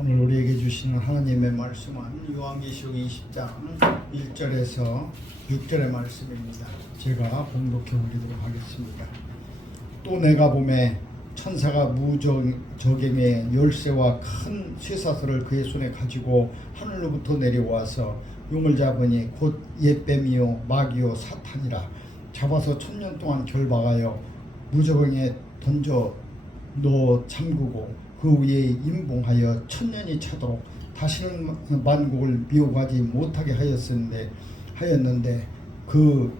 오늘 우리에게 주시는 하나님의 말씀은 요한계시록 20장 1절에서 6절의 말씀입니다. 제가 봉독해 올리도록 하겠습니다. 또 내가 보매 천사가 무저갱의 열쇠와 큰 쇠사슬을 그의 손에 가지고 하늘로부터 내려와서 용을 잡으니 곧 옛뱀이요 마귀요 사탄이라. 잡아서 1000년 동안 결박하여 무저갱에 던져 놓어 잠그고 그 위에 임봉하여 1000년이 차도록 다시는 만국을 미혹하지 못하게 하였는데 그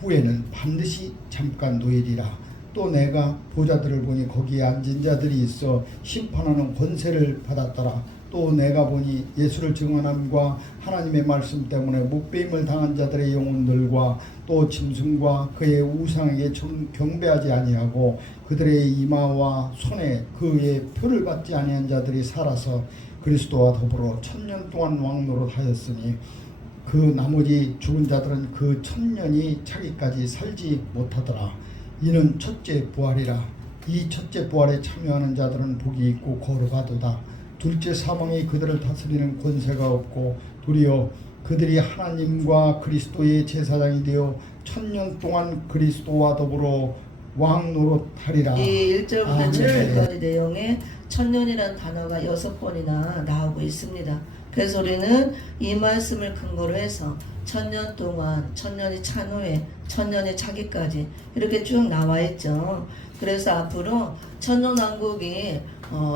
후에는 반드시 잠깐 노일이라. 또 내가 보좌들을 보니 거기에 앉은 자들이 있어 심판하는 권세를 받았더라. 또 내가 보니 예수를 증언함과 하나님의 말씀 때문에 목배임을 당한 자들의 영혼들과 또 짐승과 그의 우상에게 경배하지 아니하고 그들의 이마와 손에 그의 표를 받지 아니한 자들이 살아서 그리스도와 더불어 1000년 동안 왕노릇하였으니 그 나머지 죽은 자들은 그 1000년이 차기까지 살지 못하더라. 이는 첫째 부활이라. 이 첫째 부활에 참여하는 자들은 복이 있고 거룩하도다. 둘째 사망이 그들을 다스리는 권세가 없고 도리어 그들이 하나님과 그리스도의 제사장이 되어 1000년 동안 그리스도와 더불어 왕노릇하리라. 이 1절부터 7절까지 내용에 1000년이라는 단어가 6번이나 나오고 있습니다. 그래서 우리는 이 말씀을 근거로 해서 1000년 동안 1000년이 찬 후에 1000년이 차기까지 이렇게 쭉 나와 있죠. 그래서 앞으로 천년왕국이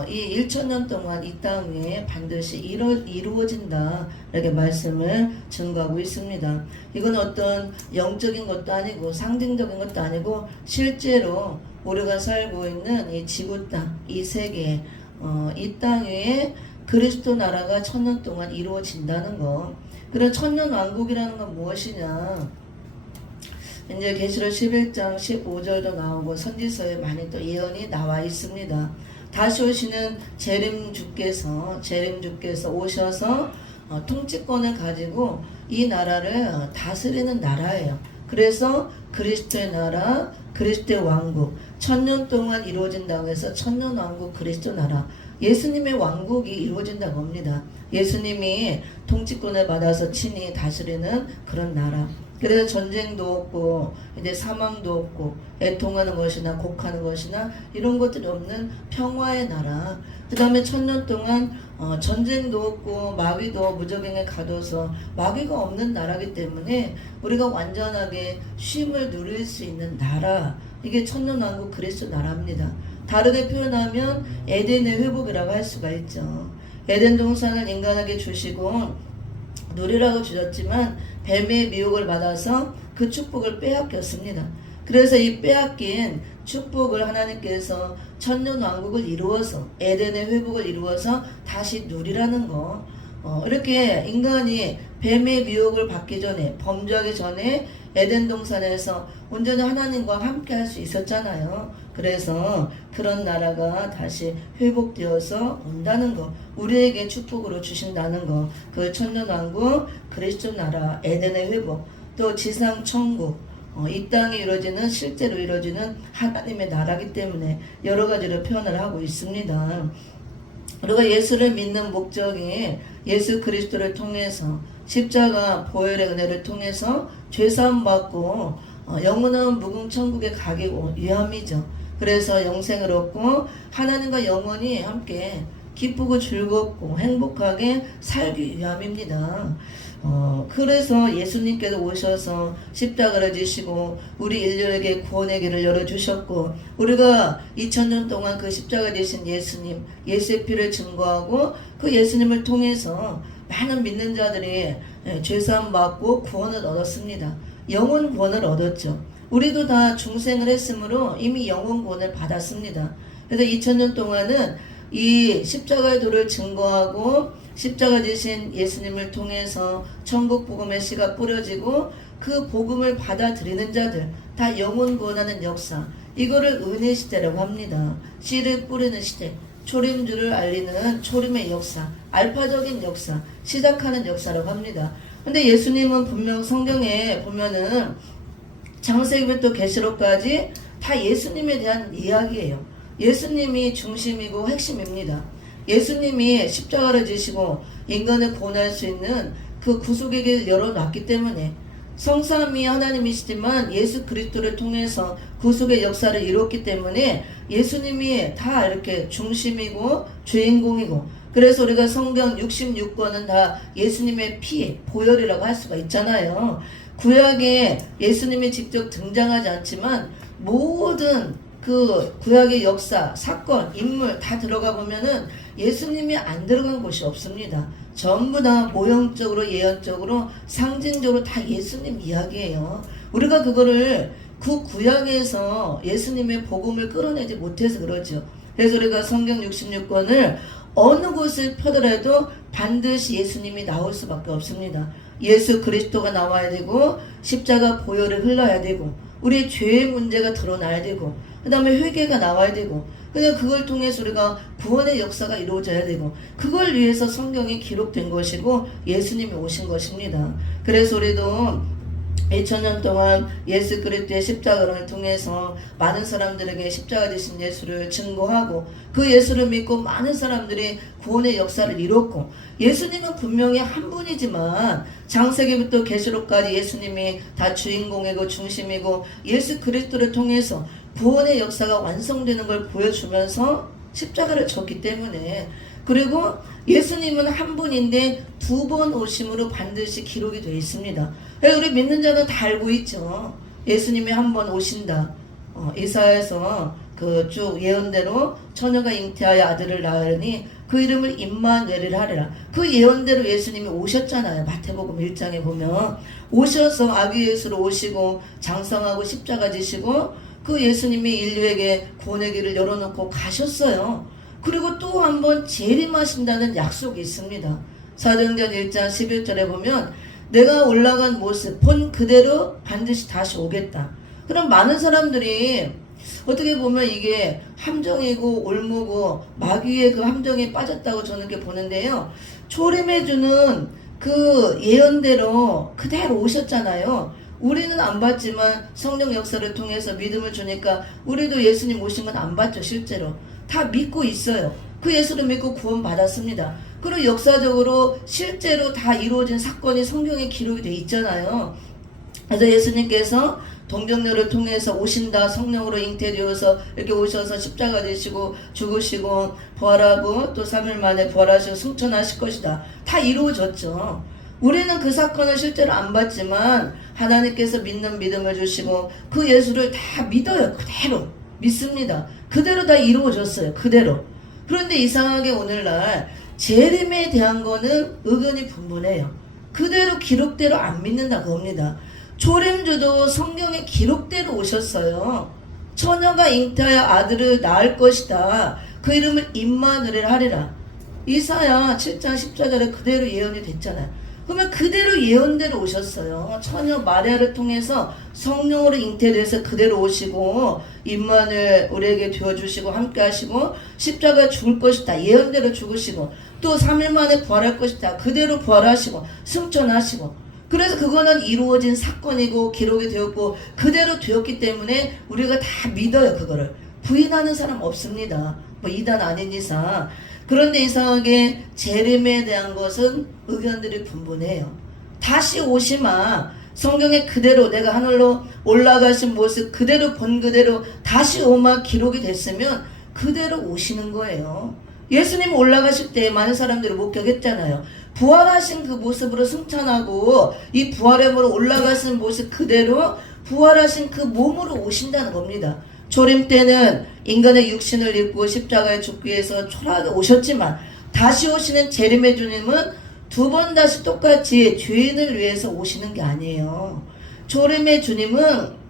이 1000년 동안 이 땅 위에 반드시 이루어진다 이렇게 말씀을 증거하고 있습니다. 이건 어떤 영적인 것도 아니고 상징적인 것도 아니고 실제로 우리가 살고 있는 이 지구 땅, 이 세계, 이 땅 위에 그리스도 나라가 1000년 동안 이루어진다는 거. 그런 천년왕국이라는 건 무엇이냐? 이제 계시록 11장 15절도 나오고 선지서에 많이 또 예언이 나와 있습니다. 다시 오시는 재림주께서 오셔서 통치권을 가지고 이 나라를 다스리는 나라예요. 그래서 그리스도의 나라, 그리스도의 왕국 1000년 동안 이루어진다고 해서 천년왕국 그리스도 나라, 예수님의 왕국이 이루어진다고 합니다. 예수님이 통치권을 받아서 친히 다스리는 그런 나라. 그래서 전쟁도 없고 이제 사망도 없고 애통하는 것이나 곡하는 것이나 이런 것들이 없는 평화의 나라. 그 다음에 1000년 동안 전쟁도 없고 마귀도 무저갱에 가둬서 마귀가 없는 나라이기 때문에 우리가 완전하게 쉼을 누릴 수 있는 나라. 이게 천년왕국 그리스도 나라입니다. 다르게 표현하면 에덴의 회복이라고 할 수가 있죠. 에덴 동산을 인간에게 주시고 누리라고 주셨지만 뱀의 미혹을 받아서 그 축복을 빼앗겼습니다. 그래서 이 빼앗긴 축복을 하나님께서 천년왕국을 이루어서 에덴의 회복을 이루어서 다시 누리라는 거. 이렇게 인간이 뱀의 미혹을 받기 전에, 범죄하기 전에 에덴 동산에서 온전히 하나님과 함께 할 수 있었잖아요. 그래서 그런 나라가 다시 회복되어서 온다는 거, 우리에게 축복으로 주신다는 거, 그 천년왕국 그리스도 나라 에덴의 회복, 또 지상 천국, 이 땅에 이루어지는, 실제로 이루어지는 하나님의 나라이기 때문에 여러 가지로 표현을 하고 있습니다. 우리가 예수를 믿는 목적이 예수 그리스도를 통해서 십자가 보혈의 은혜를 통해서 죄사함 받고 영원한 무궁천국에 가기 위함이죠. 그래서 영생을 얻고 하나님과 영원히 함께 기쁘고 즐겁고 행복하게 살기 위함입니다. 그래서 예수님께서 오셔서 십자가를 지시고 우리 인류에게 구원의 길을 열어주셨고, 우리가 2000년 동안 그 십자가 지신 예수님, 예수의 피를 증거하고 그 예수님을 통해서 많은 믿는 자들이 죄사함 받고 구원을 얻었습니다. 영혼 구원을 얻었죠. 우리도 다 중생을 했으므로 이미 영혼 구원을 받았습니다. 그래서 2000년 동안은 이 십자가의 도를 증거하고 십자가 지신 예수님을 통해서 천국 복음의 씨가 뿌려지고 그 복음을 받아들이는 자들 다 영혼 구원하는 역사, 이거를 은혜 시대라고 합니다. 씨를 뿌리는 시대, 초림주를 알리는 초림의 역사, 알파적인 역사, 시작하는 역사라고 합니다. 근데 예수님은 분명 성경에 보면은 창세기부터 계시록까지 다 예수님에 대한 이야기예요. 예수님이 중심이고 핵심입니다. 예수님이 십자가를 지시고 인간을 구원할 수 있는 그 구속의 길을 열어놨기 때문에 성삼위 하나님이시지만 예수 그리스도를 통해서 구속의 역사를 이뤘기 때문에 예수님이 다 이렇게 중심이고 주인공이고, 그래서 우리가 성경 66권은 다 예수님의 피, 보혈이라고 할 수가 있잖아요. 구약에 예수님이 직접 등장하지 않지만 모든 그 구약의 역사, 사건, 인물 다 들어가 보면은 예수님이 안 들어간 곳이 없습니다. 전부 다 모형적으로, 예언적으로, 상징적으로 다 예수님 이야기예요. 우리가 그거를 그 구약에서 예수님의 복음을 끌어내지 못해서 그러죠. 그래서 우리가 성경 66권을 어느 곳을 펴더라도 반드시 예수님이 나올 수밖에 없습니다. 예수 그리스도가 나와야 되고, 십자가 보혈을 흘러야 되고, 우리의 죄의 문제가 드러나야 되고, 그 다음에 회개가 나와야 되고, 그냥 그걸 통해서 우리가 구원의 역사가 이루어져야 되고, 그걸 위해서 성경이 기록된 것이고 예수님이 오신 것입니다. 그래서 우리도 2000년 동안 예수 그리스도의 십자가를 통해서 많은 사람들에게 십자가 되신 예수를 증거하고, 그 예수를 믿고 많은 사람들이 구원의 역사를 이뤘고, 예수님은 분명히 한 분이지만 창세기부터 계시록까지 예수님이 다 주인공이고 중심이고 예수 그리스도를 통해서 구원의 역사가 완성되는 걸 보여주면서 십자가를 졌기 때문에, 그리고 예수님은 한 분인데 두 번 오심으로 반드시 기록이 되어 있습니다. 우리 믿는 자는 다 알고 있죠. 예수님이 한 번 오신다. 이사야에서 그 쭉 예언대로 처녀가 잉태하여 아들을 낳으니 그 이름을 임마누엘이라 하리라. 그 예언대로 예수님이 오셨잖아요. 마태복음 1장에 보면 오셔서 아기 예수로 오시고 장성하고 십자가 지시고 그 예수님이 인류에게 구원의 길을 열어놓고 가셨어요. 그리고 또 한 번 재림하신다는 약속이 있습니다. 사도행전 1장 11절에 보면 내가 올라간 모습 본 그대로 반드시 다시 오겠다. 그럼 많은 사람들이 어떻게 보면 이게 함정이고 올무고 마귀의 그 함정에 빠졌다고 저는 이렇게 보는데요. 초림해주는 그 예언대로 그대로 오셨잖아요. 우리는 안 봤지만 성령 역사를 통해서 믿음을 주니까 우리도 예수님 오신 건 안 봤죠. 실제로 다 믿고 있어요. 그 예수를 믿고 구원 받았습니다. 그리고 역사적으로 실제로 다 이루어진 사건이 성경에 기록이 돼 있잖아요. 그래서 예수님께서 동정녀를 통해서 오신다, 성령으로 잉태되어서 이렇게 오셔서 십자가 되시고 죽으시고 부활하고 또 3일 만에 부활하시고 승천하실 것이다. 다 이루어졌죠. 우리는 그 사건을 실제로 안 봤지만 하나님께서 믿는 믿음을 주시고 그 예수를 다 믿어요. 그대로 믿습니다. 그대로 다 이루어졌어요. 그대로. 그런데 이상하게 오늘날 재림에 대한 거는 의견이 분분해요. 그대로 기록대로 안 믿는다 그겁니다. 초림주도 성경의 기록대로 오셨어요. 처녀가 잉태하여 아들을 낳을 것이다. 그 이름을 임마누엘 하리라. 이사야 7장 14절에 그대로 예언이 됐잖아요. 그러면 그대로 예언대로 오셨어요. 처녀 마리아를 통해서 성령으로 잉태돼서 그대로 오시고 임마누엘 우리에게 되어주시고 함께 하시고 십자가에 죽을 것이다. 예언대로 죽으시고 또 3일 만에 부활할 것이다. 그대로 부활하시고 승천하시고, 그래서 그거는 이루어진 사건이고 기록이 되었고 그대로 되었기 때문에 우리가 다 믿어요. 그거를 부인하는 사람 없습니다. 뭐 이단 아닌 이상. 그런데 이상하게 재림에 대한 것은 의견들이 분분해요. 다시 오시마 성경에 그대로 내가 하늘로 올라가신 모습 그대로 본 그대로 다시 오마 기록이 됐으면 그대로 오시는 거예요. 예수님 올라가실 때 많은 사람들이 목격했잖아요. 부활하신 그 모습으로 승천하고 이 부활의 몸으로 올라가신 모습 그대로 부활하신 그 몸으로 오신다는 겁니다. 초림 때는 인간의 육신을 입고 십자가에 죽기 위해서 초라하게 오셨지만 다시 오시는 재림의 주님은 두 번 다시 똑같이 죄인을 위해서 오시는 게 아니에요. 초림의 주님은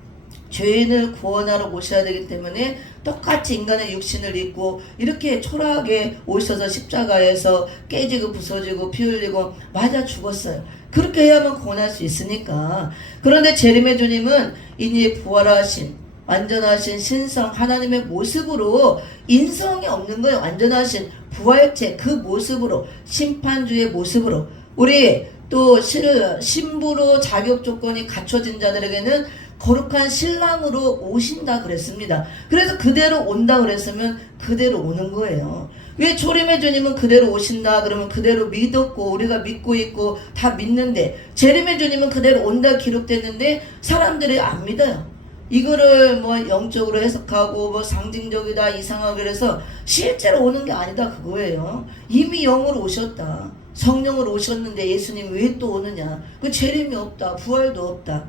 죄인을 구원하러 오셔야 되기 때문에 똑같이 인간의 육신을 입고 이렇게 초라하게 오셔서 십자가에서 깨지고 부서지고 피 흘리고 맞아 죽었어요. 그렇게 해야만 구원할 수 있으니까. 그런데 재림의 주님은 이니 부활하신 완전하신 신성 하나님의 모습으로, 인성이 없는 거예요. 완전하신 부활체 그 모습으로, 심판주의 모습으로. 우리 또 신부로 자격 조건이 갖춰진 자들에게는 거룩한 신랑으로 오신다 그랬습니다. 그래서 그대로 온다 그랬으면 그대로 오는 거예요. 왜 초림의 주님은 그대로 오신다 그러면 그대로 믿었고 우리가 믿고 있고 다 믿는데, 재림의 주님은 그대로 온다 기록됐는데 사람들이 안 믿어요. 이거를 뭐 영적으로 해석하고 뭐 상징적이다 이상하게 그래서 실제로 오는 게 아니다 그거예요. 이미 영으로 오셨다. 성령으로 오셨는데 예수님 왜 또 오느냐? 그 재림이 없다. 부활도 없다.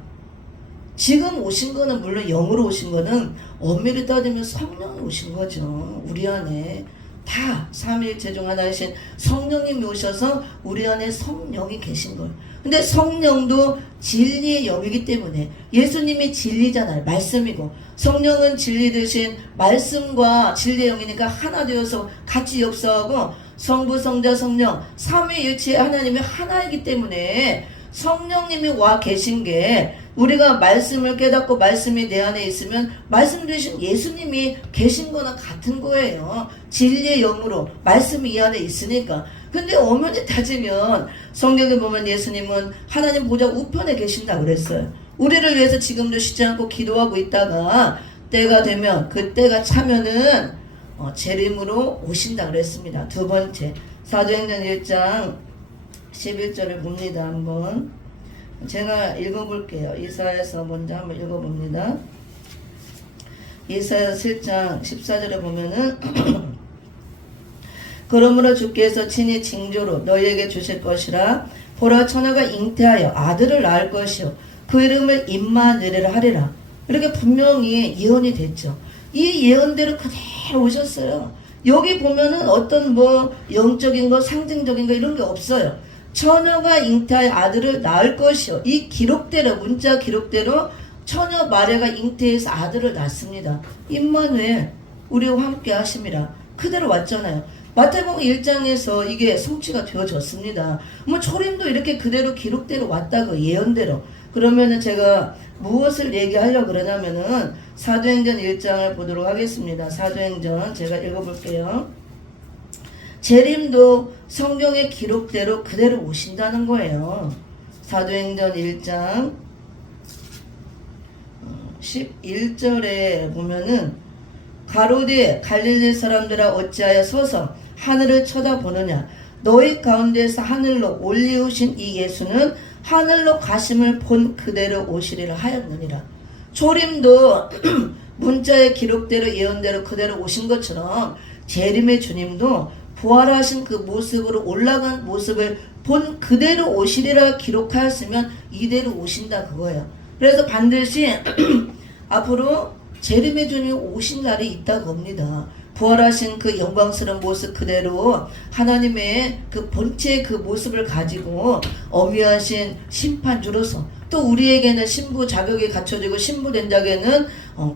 지금 오신 거는 물론 영으로 오신 거는 엄밀히 따지면 성령이 오신 거죠. 우리 안에 다 삼위일체 중 하나이신 성령님이 오셔서 우리 안에 성령이 계신 걸. 근데 성령도 진리의 영이기 때문에, 예수님이 진리잖아요. 말씀이고 성령은 진리 대신 말씀과 진리의 영이니까 하나 되어서 같이 역사하고, 성부 성자 성령 삼위일체 하나님이 하나이기 때문에 성령님이 와 계신 게, 우리가 말씀을 깨닫고 말씀이 내 안에 있으면 말씀 되신 예수님이 계신 거나 같은 거예요. 진리의 영으로 말씀이 이 안에 있으니까. 근데 엄연히 따지면 성경에 보면 예수님은 하나님 보좌 우편에 계신다고 그랬어요. 우리를 위해서 지금도 쉬지 않고 기도하고 있다가 때가 되면, 그 때가 차면은 재림으로 오신다 그랬습니다. 두 번째, 사도행전 1장 11절을 봅니다. 한번 제가 읽어볼게요. 이사야서 먼저 한번 읽어봅니다. 이사야서 7장 14절에 보면은 그러므로 주께서 친히 징조로 너희에게 주실 것이라. 보라, 처녀가 잉태하여 아들을 낳을 것이요 그 이름을 임마누엘이라 하리라. 이렇게 분명히 예언이 됐죠. 이 예언대로 그대로 오셨어요. 여기 보면은 어떤 뭐 영적인 거 상징적인 거 이런 게 없어요. 처녀가 잉태하여 아들을 낳을 것이요, 이 기록대로, 문자 기록대로 처녀 마리아가 잉태해서 아들을 낳습니다. 임마누엘, 우리와 함께 하심이라 그대로 왔잖아요. 마태복음 1장에서 이게 성취가 되어졌습니다. 뭐 초림도 이렇게 그대로 기록대로 왔다고, 예언대로. 그러면은 제가 무엇을 얘기하려고 그러냐면은 사도행전 1장을 보도록 하겠습니다. 사도행전 제가 읽어볼게요. 재림도 성경의 기록대로 그대로 오신다는 거예요. 사도행전 1장 11절에 보면은 가로되 갈릴리 사람들아 어찌하여 서서 하늘을 쳐다보느냐? 너희 가운데서 하늘로 올리우신 이 예수는 하늘로 가심을 본 그대로 오시리라 하였느니라. 초림도 문자의 기록대로 예언대로 그대로 오신 것처럼 재림의 주님도 부활하신 그 모습으로 올라간 모습을 본 그대로 오시리라 기록하였으면 이대로 오신다 그거예요. 그래서 반드시 앞으로 재림의 주님이 오신 날이 있다고 봅니다. 부활하신 그 영광스러운 모습 그대로 하나님의 그 본체의 그 모습을 가지고 엄위하신 심판주로서, 또 우리에게는 신부 자격이 갖춰지고 신부된 자에게는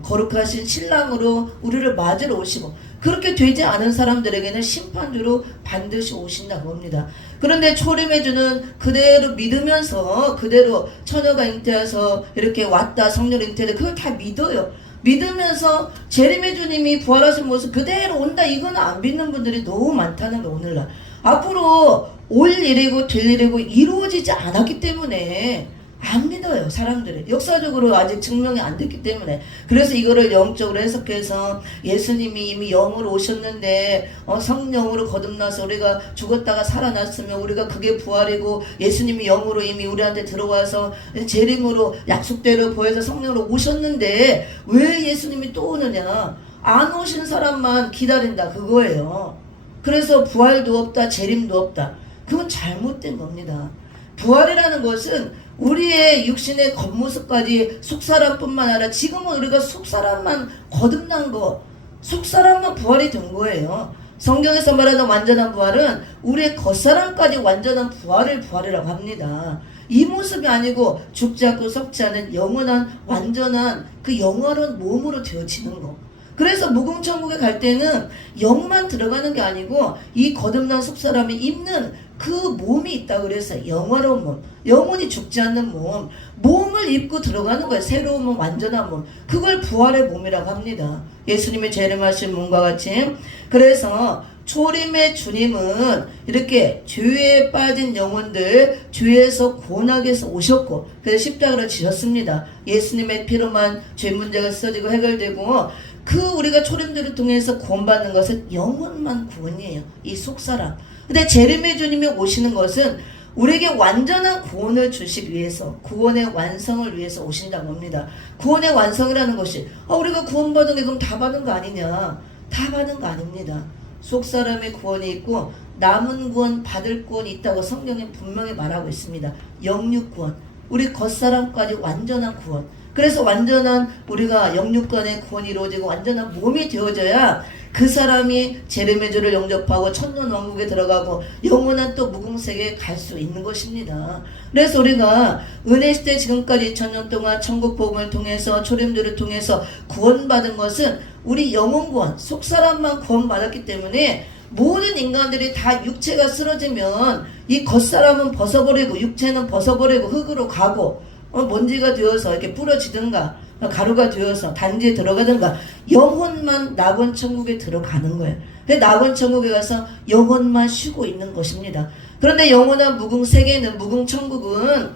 거룩하신 신랑으로 우리를 맞으러 오시고, 그렇게 되지 않은 사람들에게는 심판주로 반드시 오신다고 합니다. 그런데 초림의 주는 그대로 믿으면서 그대로 처녀가 잉태해서 이렇게 왔다, 성령 잉태돼, 그걸 다 믿어요. 믿으면서 재림의 주님이 부활하신 모습 그대로 온다, 이거는 안 믿는 분들이 너무 많다는 거. 오늘날 앞으로 올 일이고 될 일이고 이루어지지 않았기 때문에 안 믿어요. 사람들이 역사적으로 아직 증명이 안 됐기 때문에. 그래서 이거를 영적으로 해석해서 예수님이 이미 영으로 오셨는데 성령으로 거듭나서 우리가 죽었다가 살아났으면 우리가 그게 부활이고, 예수님이 영으로 이미 우리한테 들어와서 재림으로 약속대로 보여서 성령으로 오셨는데 왜 예수님이 또 오느냐? 안 오신 사람만 기다린다 그거예요. 그래서 부활도 없다, 재림도 없다. 그건 잘못된 겁니다. 부활이라는 것은 우리의 육신의 겉모습까지 속사람뿐만 아니라 지금은 우리가 속사람만 거듭난 거, 속사람만 부활이 된 거예요. 성경에서 말하는 완전한 부활은 우리의 겉사람까지 완전한 부활이라고 합니다. 이 모습이 아니고 죽지 않고 썩지 않은 영원한 완전한 그 영원한 몸으로 되어지는 거. 그래서 무궁천국에 갈 때는 영만 들어가는 게 아니고 이 거듭난 속사람이 입는 그 몸이 있다 그래서 영화로운 몸, 영원히 죽지 않는 몸, 몸을 입고 들어가는 거예요. 새로운 몸, 완전한 몸. 그걸 부활의 몸이라고 합니다. 예수님이 재림하신 몸과 같이. 그래서 초림의 주님은 이렇게 죄에 빠진 영혼들 죄에서 구원하기 위해서 오셨고 그래서 십자가를 지셨습니다. 예수님의 피로만 죄 문제가 써지고 해결되고 그 우리가 초림들을 통해서 구원받는 것은 영혼만 구원이에요. 이 속사람. 근데 재림의 주님이 오시는 것은 우리에게 완전한 구원을 주시기 위해서 구원의 완성을 위해서 오신다고 합니다. 구원의 완성이라는 것이 우리가 구원받은 게 그럼 다 받은 거 아니냐? 다 받은 거 아닙니다. 속사람의 구원이 있고 남은 구원 받을 구원이 있다고 성경에 분명히 말하고 있습니다. 영육구원, 우리 겉사람까지 완전한 구원. 그래서 완전한 우리가 영육간의 구원이 이루어지고 완전한 몸이 되어져야 그 사람이 재림의 주를 영접하고 천년왕국에 들어가고 영원한 또 무궁세계에 갈 수 있는 것입니다. 그래서 우리가 은혜시대 지금까지 2000년 동안 천국복음을 통해서 초림들을 통해서 구원받은 것은 우리 영혼구원, 속사람만 구원받았기 때문에 모든 인간들이 다 육체가 쓰러지면 이 겉사람은 벗어버리고 육체는 벗어버리고 흙으로 가고 먼지가 되어서 이렇게 부러지든가 가루가 되어서 단지에 들어가든가 영혼만 낙원 천국에 들어가는 거예요. 낙원 천국에 가서 영혼만 쉬고 있는 것입니다. 그런데 영원한 무궁 세계는 무궁 천국은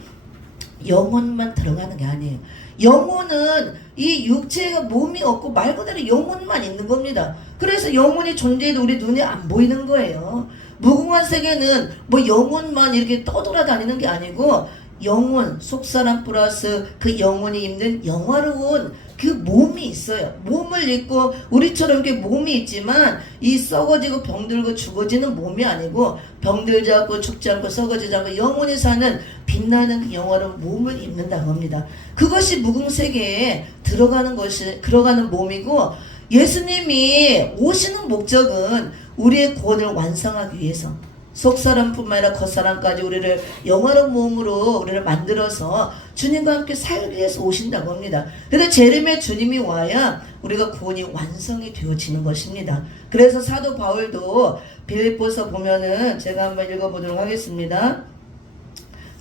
영혼만 들어가는 게 아니에요. 영혼은 이 육체가 몸이 없고 말 그대로 영혼만 있는 겁니다. 그래서 영혼이 존재해도 우리 눈에 안 보이는 거예요. 무궁한 세계는 뭐 영혼만 이렇게 떠돌아다니는 게 아니고 영혼, 속사람 플러스 그 영혼이 입는 영화로운 그 몸이 있어요. 몸을 입고 우리처럼 이렇게 몸이 있지만 이 썩어지고 병들고 죽어지는 몸이 아니고 병들지 않고 죽지 않고 썩어지지 않고 영혼이 사는 빛나는 영화로운 몸을 입는다고 합니다. 그것이 무궁세계에 들어가는 몸이고 예수님이 오시는 목적은 우리의 구원을 완성하기 위해서 속사람뿐만 아니라 겉사람까지 우리를 영화로운 몸으로 우리를 만들어서 주님과 함께 살기 위해서 오신다고 합니다. 그래서 재림의 주님이 와야 우리가 구원이 완성이 되어지는 것입니다. 그래서 사도 바울도 빌립보서 보면은 제가 한번 읽어보도록 하겠습니다.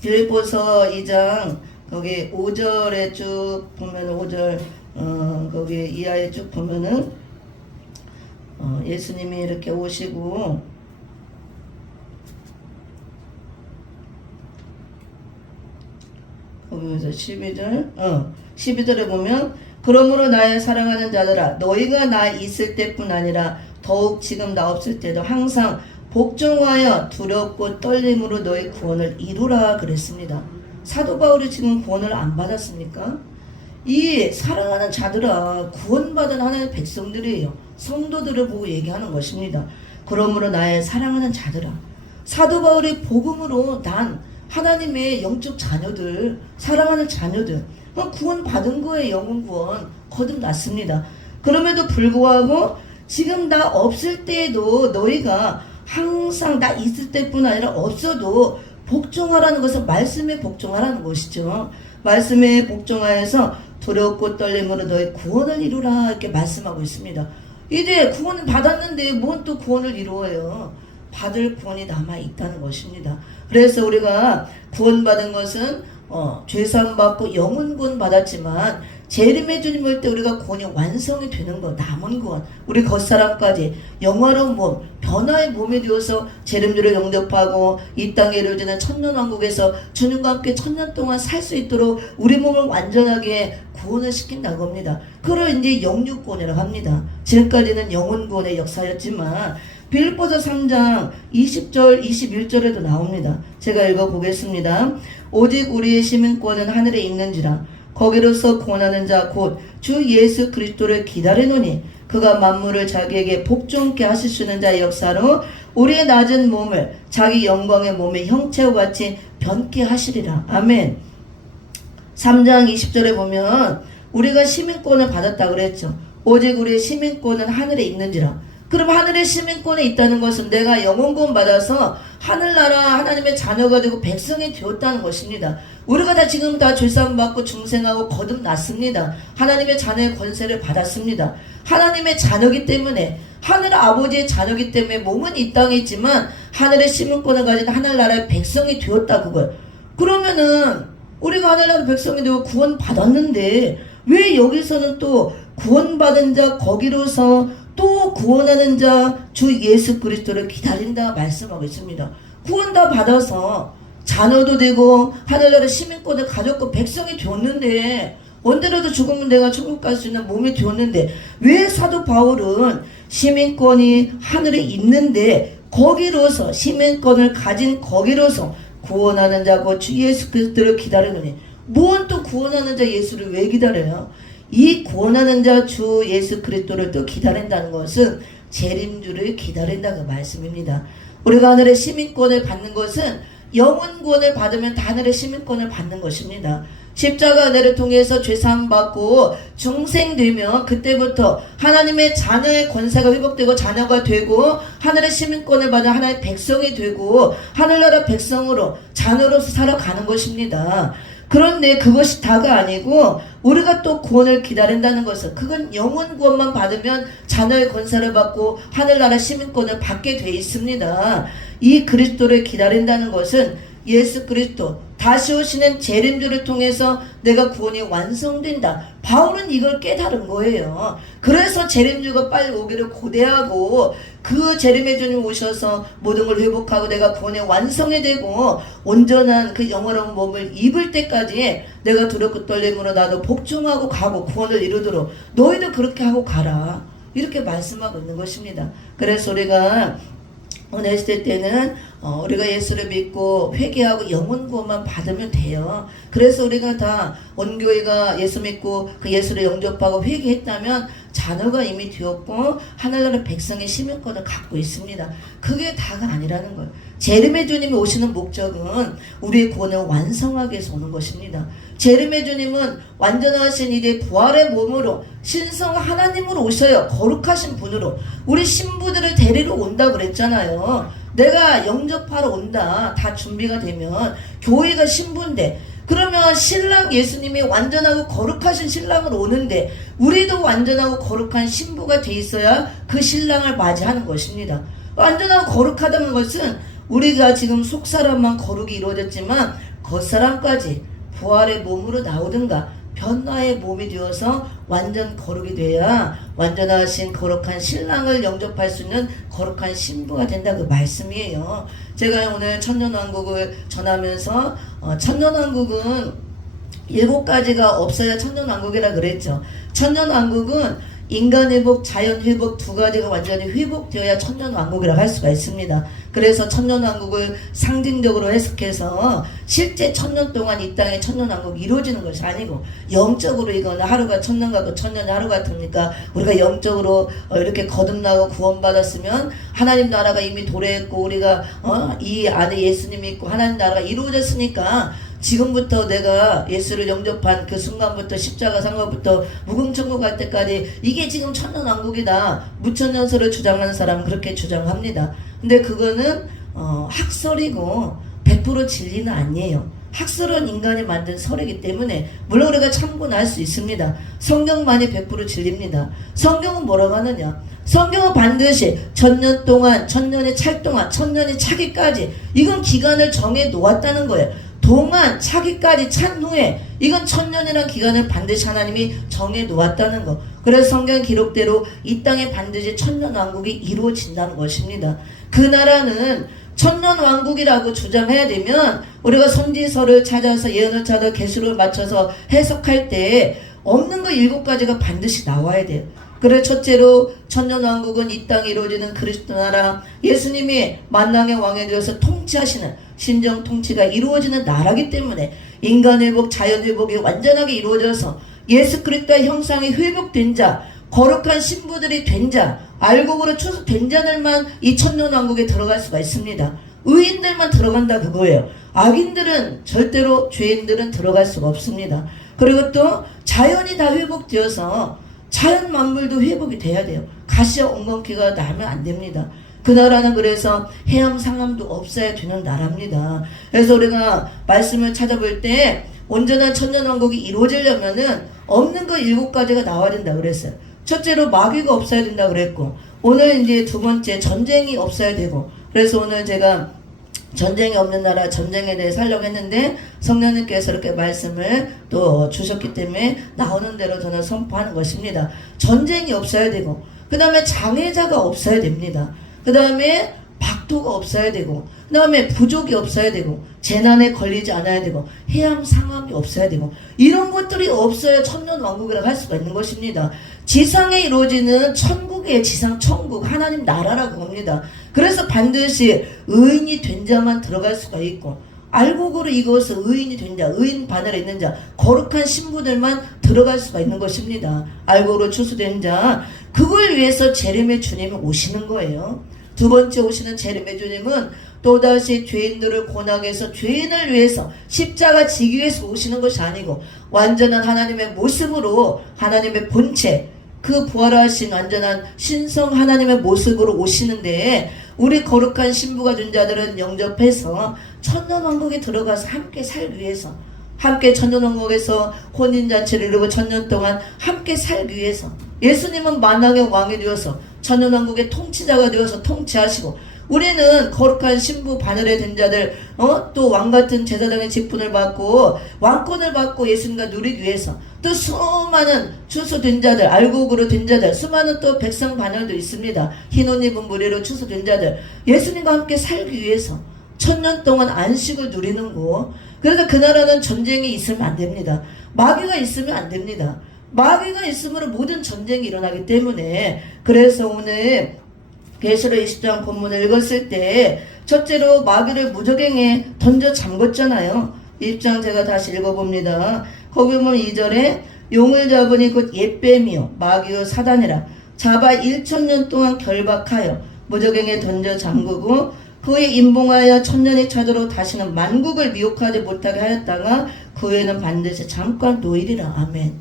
빌립보서 2장 거기 5절에 쭉 보면은 5절 거기 이하에 쭉 보면은 예수님이 이렇게 오시고 거기서 12절에 보면 그러므로 나의 사랑하는 자들아 너희가 나 있을 때뿐 아니라 더욱 지금 나 없을 때도 항상 복종하여 두렵고 떨림으로 너희 구원을 이루라 그랬습니다. 사도 바울이 지금 구원을 안 받았습니까? 이 사랑하는 자들아 구원받은 하나님의 백성들이에요. 성도들을 보고 얘기하는 것입니다. 그러므로 나의 사랑하는 자들아 사도 바울이 복음으로 난 하나님의 영적 자녀들, 사랑하는 자녀들, 구원 받은 거예요. 영혼 구원 거듭났습니다. 그럼에도 불구하고 지금 나 없을 때에도 너희가 항상 나 있을 때뿐 아니라 없어도 복종하라는 것은 말씀에 복종하라는 것이죠. 말씀에 복종하여서 두렵고 떨림으로 너희 구원을 이루라 이렇게 말씀하고 있습니다. 이제 구원을 받았는데 뭔 또 구원을 이루어요. 받을 구원이 남아있다는 것입니다. 그래서 우리가 구원받은 것은 죄사함 받고 영혼 구원 받았지만 재림의 주님 올 때 우리가 구원이 완성이 되는 것, 남은 구원, 우리 겉사람까지 영화로운 몸, 변화의 몸이 되어서 재림주를 영접하고 이 땅에 이루어지는 천년왕국에서 주님과 함께 천년 동안 살 수 있도록 우리 몸을 완전하게 구원을 시킨다고 합니다. 그걸 이제 영육구원이라고 합니다. 지금까지는 영혼 구원의 역사였지만 빌립보서 3장 20절 21절에도 나옵니다. 제가 읽어보겠습니다. 오직 우리의 시민권은 하늘에 있는지라 거기로서 구원하는 자 곧 주 예수 그리스도를 기다리노니 그가 만물을 자기에게 복종케 하실 수 있는 자의 역사로 우리의 낮은 몸을 자기 영광의 몸의 형체와 같이 변케 하시리라. 아멘. 3장 20절에 보면 우리가 시민권을 받았다고 그랬죠. 오직 우리의 시민권은 하늘에 있는지라. 그럼 하늘의 시민권에 있다는 것은 내가 영혼구원 받아서 하늘나라 하나님의 자녀가 되고 백성이 되었다는 것입니다. 우리가 다 지금 다 죄사함 받고 중생하고 거듭났습니다. 하나님의 자녀의 권세를 받았습니다. 하나님의 자녀기 때문에 하늘 아버지의 자녀기 때문에 몸은 이 땅에 있지만 하늘의 시민권을 가진 하늘나라의 백성이 되었다 그걸. 그러면은 우리가 하늘나라 백성이 되고 구원 받았는데 왜 여기서는 또 구원받은 자 거기로서 또 구원하는 자 주 예수 그리스도를 기다린다 말씀하고 있습니다. 구원 다 받아서 자녀도 되고 하늘나라 시민권을 가졌고 백성이 되었는데 언제라도 죽으면 내가 천국 갈 수 있는 몸이 되었는데 왜 사도 바울은 시민권이 하늘에 있는데 거기로서 시민권을 가진 거기로서 구원하는 자고 주 예수 그리스도를 기다리느니 뭔 또 구원하는 자 예수를 왜 기다려요? 이 구원하는 자 주 예수 그리스도를 또 기다린다는 것은 재림주를 기다린다는 말씀입니다. 우리가 하늘의 시민권을 받는 것은 영원 구원을 받으면 다 하늘의 시민권을 받는 것입니다. 십자가 은혜를 통해서 죄사함 받고 중생되면 그때부터 하나님의 자녀의 권세가 회복되고 자녀가 되고 하늘의 시민권을 받아 하나의 백성이 되고 하늘나라 백성으로 자녀로서 살아가는 것입니다. 그런데 그것이 다가 아니고 우리가 또 구원을 기다린다는 것은 그건 영원 구원만 받으면 자녀의 권세를 받고 하늘나라 시민권을 받게 돼 있습니다. 이 그리스도를 기다린다는 것은 예수 그리스도 다시 오시는 재림주를 통해서 내가 구원이 완성된다. 바울은 이걸 깨달은 거예요. 그래서 재림주가 빨리 오기를 고대하고 그 재림의 주님 오셔서 모든 걸 회복하고 내가 구원의 완성이 되고 온전한 그 영원한 몸을 입을 때까지 내가 두렵고 떨림으로 나도 복종하고 가고 구원을 이루도록 너희도 그렇게 하고 가라. 이렇게 말씀하고 있는 것입니다. 그래서 우리가 오늘 시대 때는 우리가 예수를 믿고 회개하고 영혼 구원만 받으면 돼요. 그래서 우리가 다 온교회가 예수 믿고 그 예수를 영접하고 회개했다면 자녀가 이미 되었고 하늘나라 백성의 시민권을 갖고 있습니다. 그게 다가 아니라는 거예요. 재림의 주님이 오시는 목적은 우리의 구원을 완성하기 위해서 오는 것입니다. 재림의 주님은 완전하신 이제 부활의 몸으로 신성 하나님으로 오셔요. 거룩하신 분으로 우리 신부들을 데리러 온다고 그랬잖아요. 내가 영접하러 온다. 다 준비가 되면 교회가 신부인데 그러면 신랑 예수님이 완전하고 거룩하신 신랑으로 오는데 우리도 완전하고 거룩한 신부가 돼 있어야 그 신랑을 맞이하는 것입니다. 완전하고 거룩하다는 것은 우리가 지금 속사람만 거룩이 이루어졌지만 겉사람까지 부활의 몸으로 나오든가 변화의 몸이 되어서 완전 거룩이 돼야 완전하신 거룩한 신랑을 영접할 수 있는 거룩한 신부가 된다 그 말씀이에요. 제가 오늘 천년왕국을 전하면서 천년왕국은 7가지가 없어야 천년왕국이라 그랬죠. 천년왕국은 인간 회복, 자연 회복 2가지가 완전히 회복되어야 천년왕국이라고 할 수가 있습니다. 그래서 천년왕국을 상징적으로 해석해서 실제 천년 동안 이 땅에 천년왕국이 이루어지는 것이 아니고 영적으로 이거는 하루가 천년 같고 천년이 하루 같으니까 우리가 영적으로 이렇게 거듭나고 구원받았으면 하나님 나라가 이미 도래했고 우리가 이 안에 예수님이 있고 하나님 나라가 이루어졌으니까 지금부터 내가 예수를 영접한 그 순간부터 십자가 상고부터 무궁천국 갈 때까지 이게 지금 천년왕국이다. 무천년설을 주장하는 사람은 그렇게 주장합니다. 근데 그거는 학설이고 100% 진리는 아니에요. 학설은 인간이 만든 설이기 때문에 물론 우리가 참고는 할 수 있습니다. 성경만이 100% 진리입니다. 성경은 뭐라고 하느냐? 성경은 반드시 천년 동안, 천년이 찰 동안, 천년이 차기까지 이건 기간을 정해 놓았다는 거예요. 동안 차기까지 찬 후에 이건 천년이라는 기간을 반드시 하나님이 정해 놓았다는 거. 그래서 성경 기록대로 이 땅에 반드시 천년왕국이 이루어진다는 것입니다. 그 나라는 천년왕국이라고 주장해야 되면 우리가 선지서를 찾아서 예언을 찾아 계시록을 맞춰서 해석할 때 없는 거 7가지가 반드시 나와야 돼요. 그래 첫째로 천년왕국은 이 땅에 이루어지는 그리스도 나라 예수님이 만왕의 왕이 되어서 통치하시는 신정 통치가 이루어지는 나라기 때문에 인간 회복 자연 회복이 완전하게 이루어져서 예수 그리스도의 형상이 회복된 자 거룩한 신부들이 된 자 알곡으로 추수된 자들만 이 천년왕국에 들어갈 수가 있습니다. 의인들만 들어간다 그거예요. 악인들은 절대로 죄인들은 들어갈 수가 없습니다. 그리고 또 자연이 다 회복되어서 자연 만물도 회복이 돼야 돼요. 가시와 엉겅퀴가 나면 안 됩니다. 그 나라는 그래서 해암 상암도 없어야 되는 나라입니다. 그래서 우리가 말씀을 찾아볼 때 온전한 천년왕국이 이루어지려면은 없는 거 7가지가 나와야 된다 그랬어요. 첫째로 마귀가 없어야 된다 그랬고 오늘 이제 2번째 전쟁이 없어야 되고 그래서 오늘 제가 전쟁이 없는 나라 전쟁에 대해 살려고 했는데 성령님께서 이렇게 말씀을 또 주셨기 때문에 나오는 대로 저는 선포하는 것입니다. 전쟁이 없어야 되고 그 다음에 장애자가 없어야 됩니다. 그 다음에 박도가 없어야 되고, 그 다음에 부족이 없어야 되고, 재난에 걸리지 않아야 되고, 해양 상황이 없어야 되고, 이런 것들이 없어야 천년왕국이라고 할 수가 있는 것입니다. 지상에 이루어지는 천국의 지상 천국, 하나님 나라라고 합니다. 그래서 반드시 의인이 된 자만 들어갈 수가 있고, 알곡으로 이것을 의인이 된 자, 의인 바늘에 있는 자, 거룩한 신부들만 들어갈 수가 있는 것입니다. 알곡으로 추수된 자, 그걸 위해서 재림의 주님이 오시는 거예요. 두 번째 오시는 재림의 주님은 또다시 죄인들을 고난해서 죄인을 위해서 십자가 지기 위해서 오시는 것이 아니고, 완전한 하나님의 모습으로, 하나님의 본체, 그 부활하신 완전한 신성 하나님의 모습으로 오시는데, 우리 거룩한 신부가 된 자들은 영접해서 천년왕국에 들어가서 함께 살기 위해서, 함께 천년왕국에서 혼인잔치를 이루고 천년 동안 함께 살기 위해서, 예수님은 만왕의 왕이 되어서 천년왕국의 통치자가 되어서 통치하시고, 우리는 거룩한 신부 바늘에 된 자들, 또 왕같은 제사장의 직분을 받고 왕권을 받고 예수님과 누리기 위해서, 또 수많은 추수된 자들, 알곡으로 된 자들, 수많은 또 백성 바늘도 있습니다. 흰옷 입은 무리로 추수된 자들, 예수님과 함께 살기 위해서 천년 동안 안식을 누리는 거. 그래서 그 나라는 전쟁이 있으면 안 됩니다. 마귀가 있으면 안 됩니다. 마귀가 있으므로 모든 전쟁이 일어나기 때문에, 그래서 오늘 계시록 20장 본문을 읽었을 때 첫째로 마귀를 무적행에 던져 잠궜잖아요. 20장 제가 다시 읽어봅니다. 거기 보면 2절에 용을 잡으니 곧 옛뱀이요 마귀요 사단이라 잡아 1000년 동안 결박하여 무적행에 던져 잠그고, 그에 임봉하여 천년이 차도록 다시는 만국을 미혹하지 못하게 하였다가 그 후에는 반드시 잠깐 노일이라. 아멘.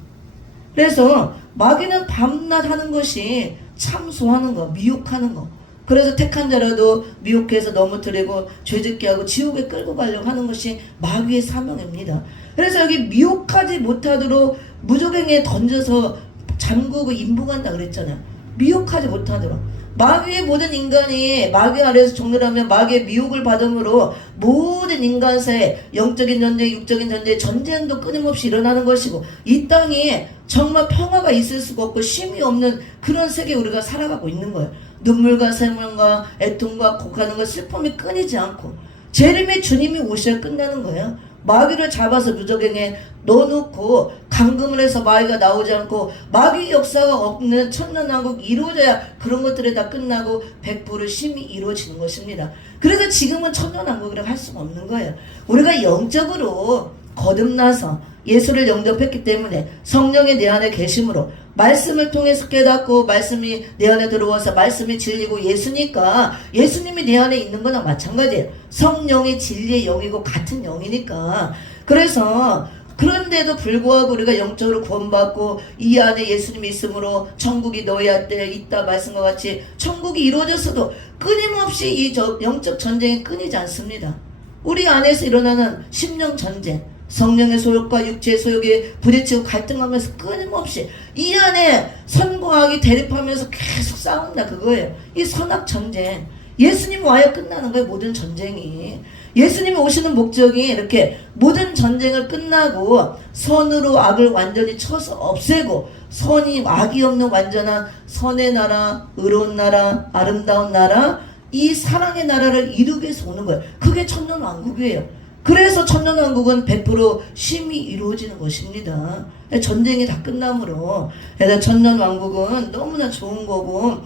그래서 마귀는 밤낮 하는 것이 참소하는 거, 미혹하는 거. 그래서 택한 자라도 미혹해서 넘어뜨리고 죄짓게 하고 지옥에 끌고 가려고 하는 것이 마귀의 사명입니다. 그래서 여기 미혹하지 못하도록 무적행에 던져서 잠그고 임봉한다 그랬잖아요. 미혹하지 못하도록. 마귀의 모든 인간이 마귀 아래에서 종노라면 마귀의 미혹을 받음으로 모든 인간사의 영적인 전쟁, 육적인 전쟁, 전쟁도 끊임없이 일어나는 것이고, 이 땅에 정말 평화가 있을 수가 없고 쉼이 없는 그런 세계에 우리가 살아가고 있는 거예요. 눈물과 샘물과 애통과 곡하는 슬픔이 끊이지 않고, 재림의 주님이 오셔야 끝나는 거예요. 마귀를 잡아서 무적행에 넣어놓고 감금을 해서 마귀가 나오지 않고 마귀 역사가 없는 천년왕국 이루어져야 그런 것들이 다 끝나고 100% 쉼이 이루어지는 것입니다. 그래서 지금은 천년왕국이라고 할 수가 없는 거예요. 우리가 영적으로 거듭나서 예수를 영접했기 때문에 성령이 내 안에 계심으로 말씀을 통해서 깨닫고 말씀이 내 안에 들어와서 말씀이 진리고 예수니까, 예수님이 내 안에 있는 거나 마찬가지예요. 성령이 진리의 영이고 같은 영이니까. 그래서 그런데도 불구하고 우리가 영적으로 구원받고 이 안에 예수님이 있으므로 천국이 너희한테 있다 말씀과 같이 천국이 이루어졌어도 끊임없이 이 영적 전쟁이 끊이지 않습니다. 우리 안에서 일어나는 심령 전쟁, 성령의 소욕과 육체의 소욕에 부딪히고 갈등하면서 끊임없이 이 안에 선과 악이 대립하면서 계속 싸운다, 그거예요. 이 선악 전쟁. 예수님 와야 끝나는 거예요, 모든 전쟁이. 예수님이 오시는 목적이 이렇게 모든 전쟁을 끝나고 선으로 악을 완전히 쳐서 없애고 선이 악이 없는 완전한 선의 나라, 의로운 나라, 아름다운 나라, 이 사랑의 나라를 이루기 위해서 오는 거예요. 그게 천년왕국이에요. 그래서 천년왕국은 100% 쉼이 이루어지는 것입니다. 전쟁이 다 끝나므로. 그래서 천년왕국은 너무나 좋은 거고,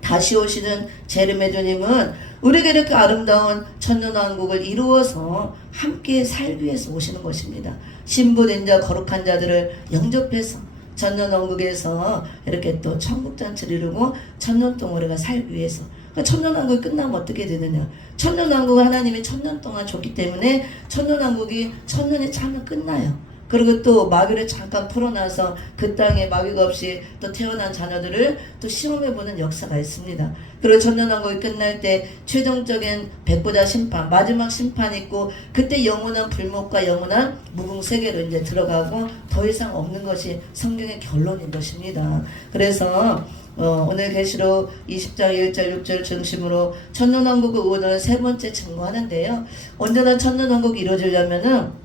다시 오시는 재림의 주님은 우리에게 이렇게 아름다운 천년왕국을 이루어서 함께 살기 위해서 오시는 것입니다. 신부된 자, 거룩한 자들을 영접해서 천년왕국에서 이렇게 또 천국잔치를 이루고 천년 동안 우리가 살기 위해서. 천년왕국이 끝나면 어떻게 되느냐? 천년왕국을 하나님이 천년 동안 줬기 때문에 천년왕국이 천년이 차면 끝나요. 그리고 또 마귀를 잠깐 풀어놔서 그 땅에 마귀가 없이 또 태어난 자녀들을 또 시험해보는 역사가 있습니다. 그리고 천년왕국이 끝날 때 최종적인 백보자 심판, 마지막 심판이 있고, 그때 영원한 불목과 영원한 무궁세계로 이제 들어가고 더 이상 없는 것이 성경의 결론인 것입니다. 그래서 오늘 계시록 20장 1절 6절 중심으로 천년왕국을 오늘 세 번째 증거하는데요. 온전한 천년왕국이 이루어지려면은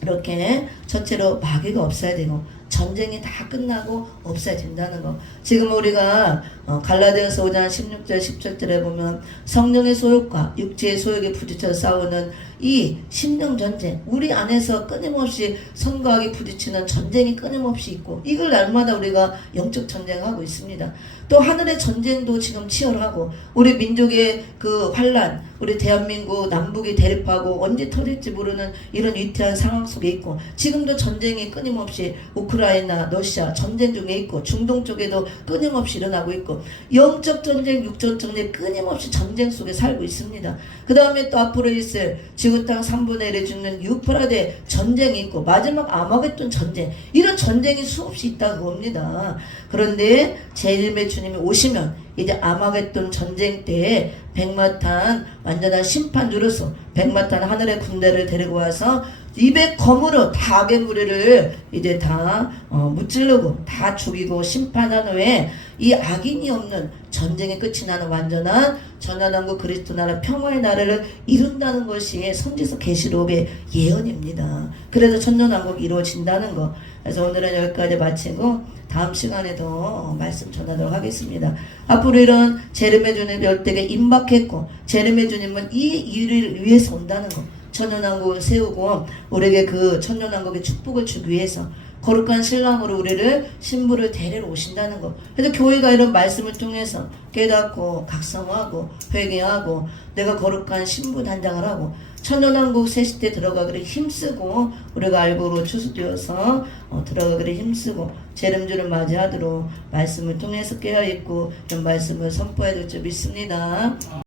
이렇게 첫째로 마귀가 없어야 되고 전쟁이 다 끝나고 없어야 된다는 거. 지금 우리가 갈라디아서 5장 16절 17절에 보면 성령의 소욕과 육체의 소욕에 부딪혀 싸우는 이 심령 전쟁, 우리 안에서 끊임없이 성과하게 부딪히는 전쟁이 끊임없이 있고, 이걸 날마다 우리가 영적 전쟁하고 있습니다. 또 하늘의 전쟁도 지금 치열하고, 우리 민족의 그 환란, 우리 대한민국 남북이 대립하고 언제 터질지 모르는 이런 위태한 상황 속에 있고, 지금도 전쟁이 끊임없이 우크라이나, 러시아 전쟁 중에 있고, 중동 쪽에도 끊임없이 일어나고 있고, 영적 전쟁, 육적 전쟁 끊임없이 전쟁 속에 살고 있습니다. 그 다음에 또 앞으로 있을 지구 땅 3분의 1을 죽는 유프라데 전쟁이 있고, 마지막 아마겟돈 전쟁, 이런 전쟁이 수없이 있다고 봅니다. 그런데 제1의 주님이 오시면 이제 아마겟돈 전쟁 때에 백마탄 완전한 심판주로서 백마탄 하늘의 군대를 데리고 와서 입에 검으로 다 악의 무리를 이제 다 무찌르고 다 죽이고 심판한 후에 이 악인이 없는 전쟁의 끝이 나는 완전한 전환한국 그리스도 나라 평화의 나라를 이룬다는 것이 선지서 계시록의 예언입니다. 그래서 천년왕국이 이루어진다는 거. 그래서 오늘은 여기까지 마치고 다음 시간에도 말씀 전하도록 하겠습니다. 앞으로 이런 제르메 주님 열대에 임박했고, 제르메 주님은 이 일을 위해서 온다는 거, 천년왕국을 세우고 우리에게 그 천년왕국의 축복을 주기 위해서 거룩한 신랑으로 우리를 신부를 데리러 오신다는 거. 그래서 교회가 이런 말씀을 통해서 깨닫고 각성하고 회개하고 내가 거룩한 신부 단장을 하고 천년왕국 세시대 들어가기를 힘쓰고, 우리가 알고로 추수되어서 들어가기를 힘쓰고 재림주를 맞이하도록 말씀을 통해서 깨어있고 이런 말씀을 선포해야 될 줄 믿습니다.